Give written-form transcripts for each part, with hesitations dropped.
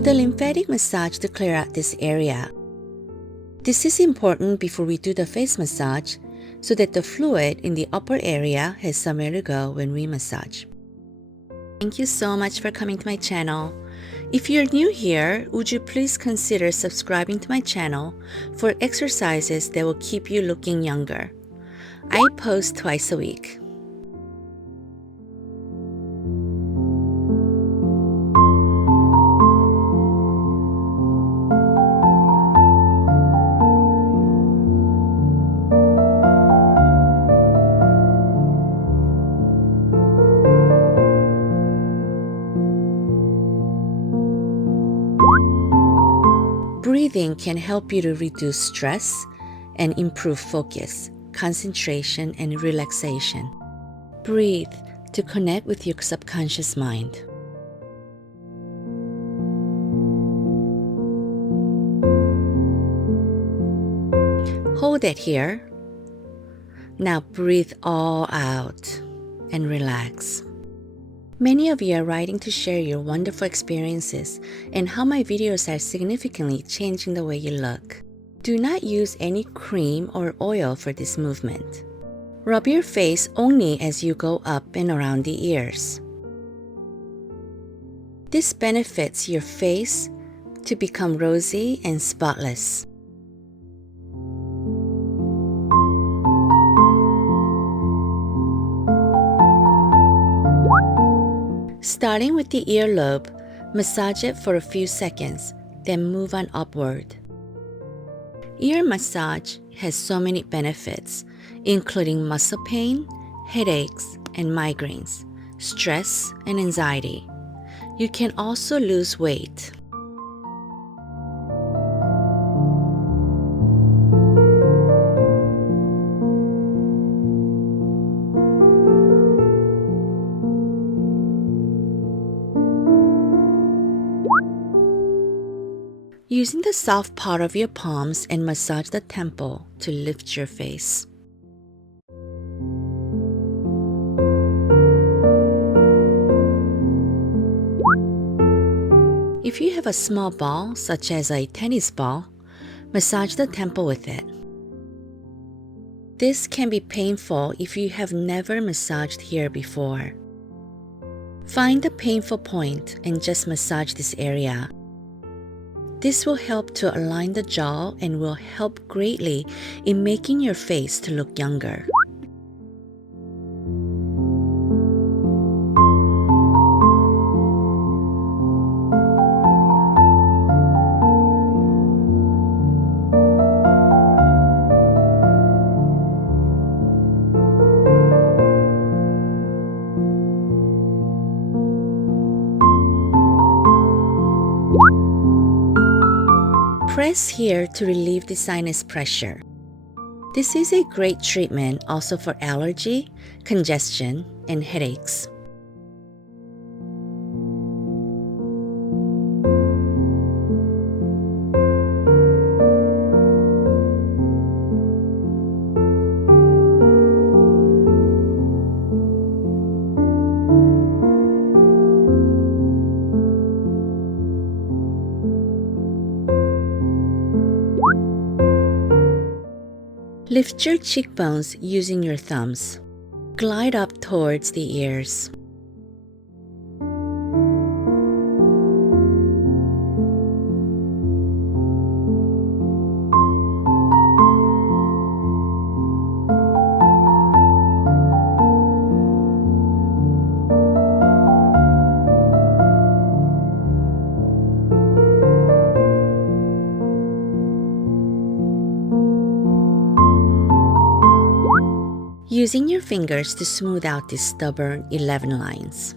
Do the lymphatic massage to clear out this area. This is important before we do the face massage so that the fluid in the upper area has somewhere to go when we massage. Thank you so much for coming to my channel. If you're new here, would you please consider subscribing to my channel for exercises that will keep you looking younger. I post twice a week. Breathing can help you to reduce stress and improve focus, concentration, and relaxation. Breathe to connect with your subconscious mind. Hold it here. Now breathe all out and relax. Many of you are writing to share your wonderful experiences and how my videos are significantly changing the way you look. Do not use any cream or oil for this movement. Rub your face only as you go up and around the ears. This benefits your face to become rosy and spotless. Starting with the earlobe, massage it for a few seconds, then move on upward. Ear massage has so many benefits, including muscle pain, headaches, and migraines, stress, and anxiety. You can also lose weight. Using the soft part of your palms and massage the temple to lift your face. If you have a small ball, such as a tennis ball, massage the temple with it. This can be painful if you have never massaged here before. Find the painful point and just massage this area. This will help to align the jaw and will help greatly in making your face to look younger. Press here to relieve the sinus pressure. This is a great treatment also for allergy, congestion, and headaches. Lift your cheekbones using your thumbs. Glide up towards the ears. Using your fingers to smooth out these stubborn 11 lines.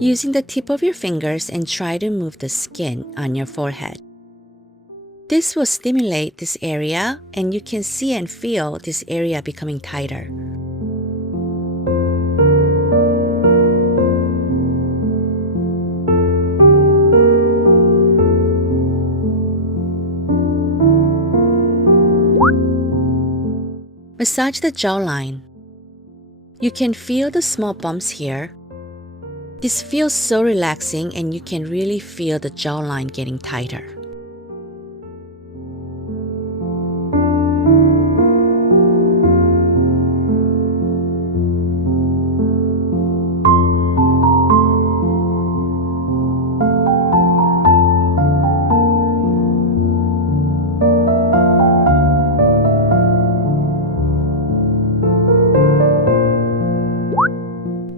Using the tip of your fingers and try to move the skin on your forehead. This will stimulate this area and you can see and feel this area becoming tighter. Massage the jawline. You can feel the small bumps here. This feels so relaxing and you can really feel the jawline getting tighter.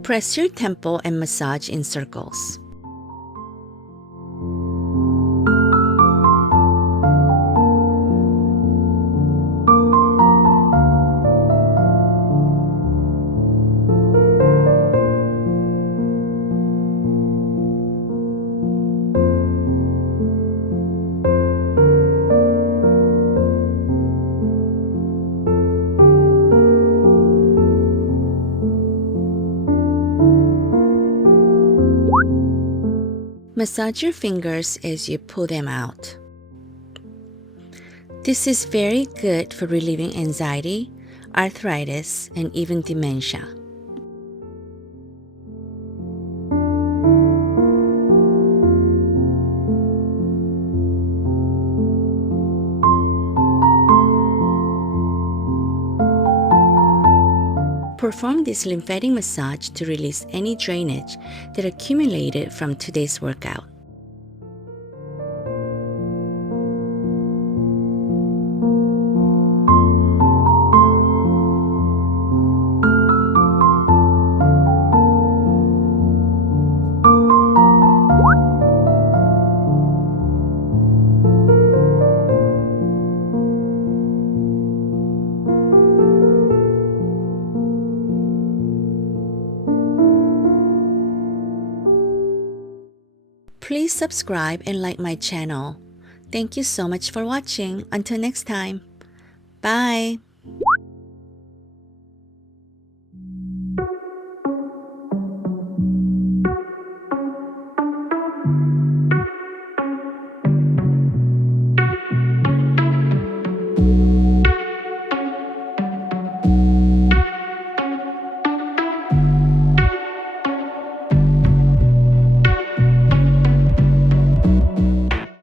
Press your temple and massage in circles. Massage your fingers as you pull them out. This is very good for relieving anxiety, arthritis, and even dementia. Perform this lymphatic massage to release any drainage that accumulated from today's workout. Please subscribe and like my channel. Thank you so much for watching. Until next time. Bye.